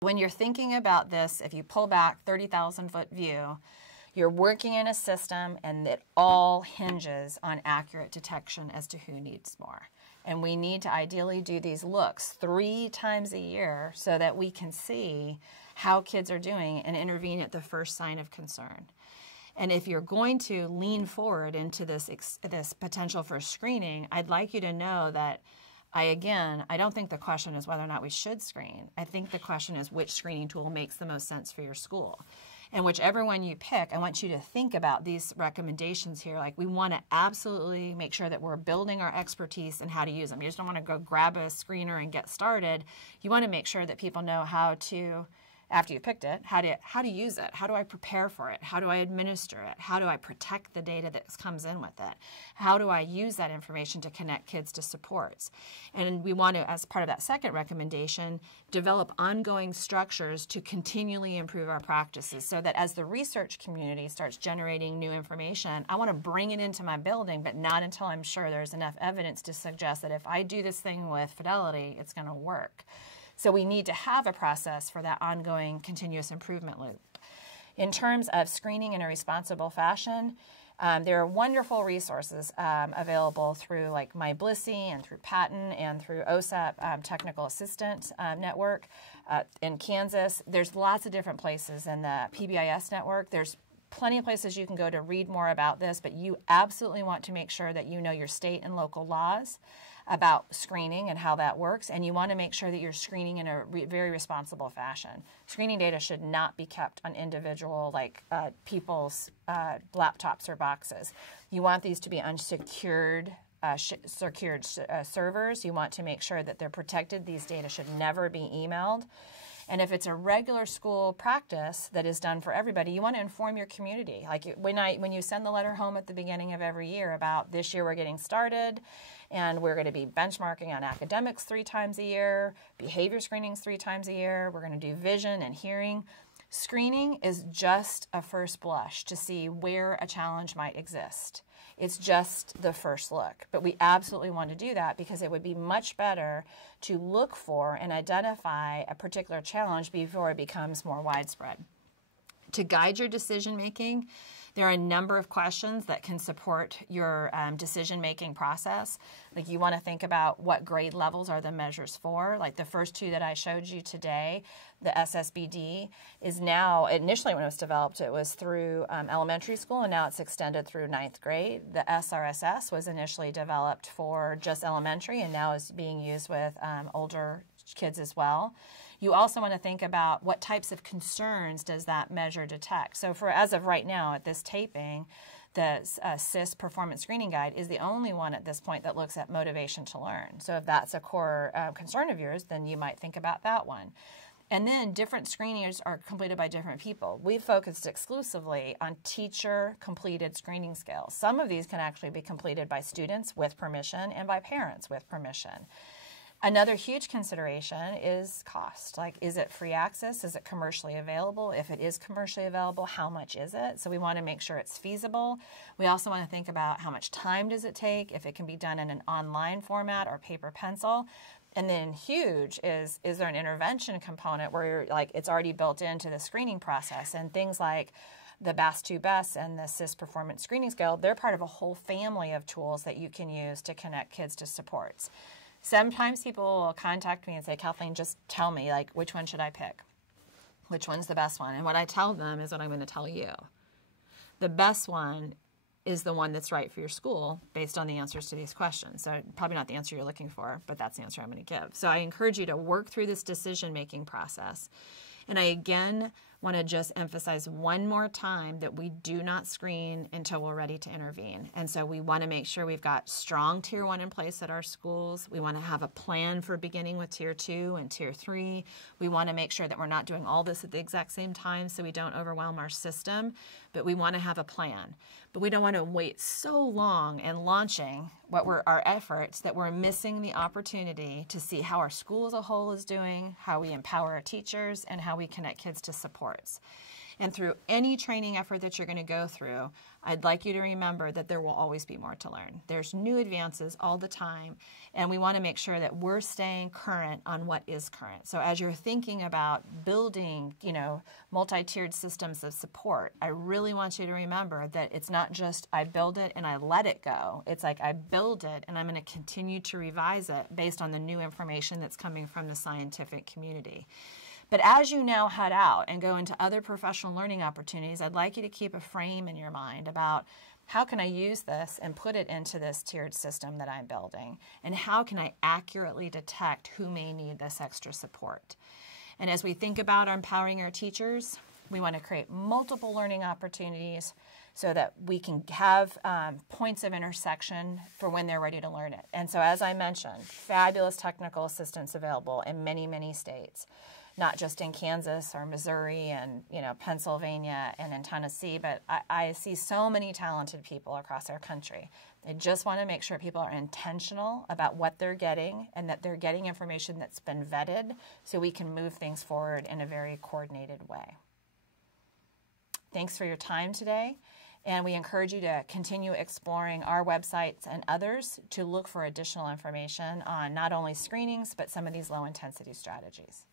When you're thinking about this, if you pull back 30,000-foot view, you're working in a system and it all hinges on accurate detection as to who needs more. And we need to ideally do these looks 3 times a year so that we can see how kids are doing and intervene at the first sign of concern. And if you're going to lean forward into this potential for screening, I'd like you to know that I don't think the question is whether or not we should screen. I think the question is which screening tool makes the most sense for your school. And whichever one you pick, I want you to think about these recommendations here. Like, we want to absolutely make sure that we're building our expertise in how to use them. You just don't want to go grab a screener and get started. You want to make sure that people know how to, after you picked it, how to use it. How do I prepare for it? How do I administer it? How do I protect the data that comes in with it? How do I use that information to connect kids to supports? And we want to, as part of that second recommendation, develop ongoing structures to continually improve our practices so that as the research community starts generating new information, I want to bring it into my building, but not until I'm sure there's enough evidence to suggest that if I do this thing with fidelity, it's going to work. So we need to have a process for that ongoing continuous improvement loop. In terms of screening in a responsible fashion, there are wonderful resources available through like MyBlissy and through Patton and through OSAP Technical Assistant Network in Kansas. There's lots of different places in the PBIS network. There's plenty of places you can go to read more about this, but you absolutely want to make sure that you know your state and local laws about screening and how that works, and you want to make sure that you're screening in a very responsible fashion. Screening data should not be kept on individual people's laptops or boxes. You want these to be unsecured secured servers. You want to make sure that they're protected. These data should never be emailed. And if it's a regular school practice that is done for everybody, you want to inform your community. Like when you send the letter home at the beginning of every year about this year we're getting started and we're going to be benchmarking on academics 3 times a year, behavior screenings 3 times a year, we're going to do vision and hearing. Screening is just a first blush to see where a challenge might exist. It's just the first look. But we absolutely want to do that because it would be much better to look for and identify a particular challenge before it becomes more widespread. To guide your decision making, there are a number of questions that can support your decision-making process. Like, you want to think about what grade levels are the measures for. Like the first 2 that I showed you today, the SSBD is now, initially when it was developed, it was through elementary school, and now it's extended through 9th grade. The SRSS was initially developed for just elementary, and now is being used with older kids as well. You also want to think about what types of concerns does that measure detect. So as of right now at this taping, the SIS Performance Screening Guide is the only one at this point that looks at motivation to learn. So if that's a core concern of yours, then you might think about that one. And then different screenings are completed by different people. We've focused exclusively on teacher-completed screening scales. Some of these can actually be completed by students with permission and by parents with permission. Another huge consideration is cost. Like, is it free access? Is it commercially available? If it is commercially available, how much is it? So we want to make sure it's feasible. We also want to think about how much time does it take, if it can be done in an online format or paper pencil. And then huge is there an intervention component where you're, like, it's already built into the screening process, and things like the BAS2 BEST and the SIS Performance Screening Scale, they're part of a whole family of tools that you can use to connect kids to supports. Sometimes people will contact me and say, Kathleen, just tell me, like, which one should I pick? Which one's the best one? And what I tell them is what I'm going to tell you. The best one is the one that's right for your school based on the answers to these questions. So probably not the answer you're looking for, but that's the answer I'm going to give. So I encourage you to work through this decision-making process. And I, again, want to just emphasize one more time that we do not screen until we're ready to intervene. And so we want to make sure we've got strong Tier 1 in place at our schools. We want to have a plan for beginning with Tier 2 and Tier 3. We want to make sure that we're not doing all this at the exact same time so we don't overwhelm our system, but we want to have a plan. But we don't want to wait so long in launching our efforts that we're missing the opportunity to see how our school as a whole is doing, how we empower our teachers, and how we connect kids to supports. And through any training effort that you're going to go through, I'd like you to remember that there will always be more to learn. There's new advances all the time, and we want to make sure that we're staying current on what is current. So as you're thinking about building, multi-tiered systems of support, I really want you to remember that it's not just I build it and I let it go. It's like I build it and I'm going to continue to revise it based on the new information that's coming from the scientific community. But as you now head out and go into other professional learning opportunities, I'd like you to keep a frame in your mind about how can I use this and put it into this tiered system that I'm building, and how can I accurately detect who may need this extra support. And as we think about empowering our teachers, we want to create multiple learning opportunities so that we can have points of intersection for when they're ready to learn it. And so as I mentioned, fabulous technical assistance available in many, many states. Not just in Kansas or Missouri and Pennsylvania and in Tennessee, but I see so many talented people across our country. I just want to make sure people are intentional about what they're getting and that they're getting information that's been vetted so we can move things forward in a very coordinated way. Thanks for your time today, and we encourage you to continue exploring our websites and others to look for additional information on not only screenings but some of these low-intensity strategies.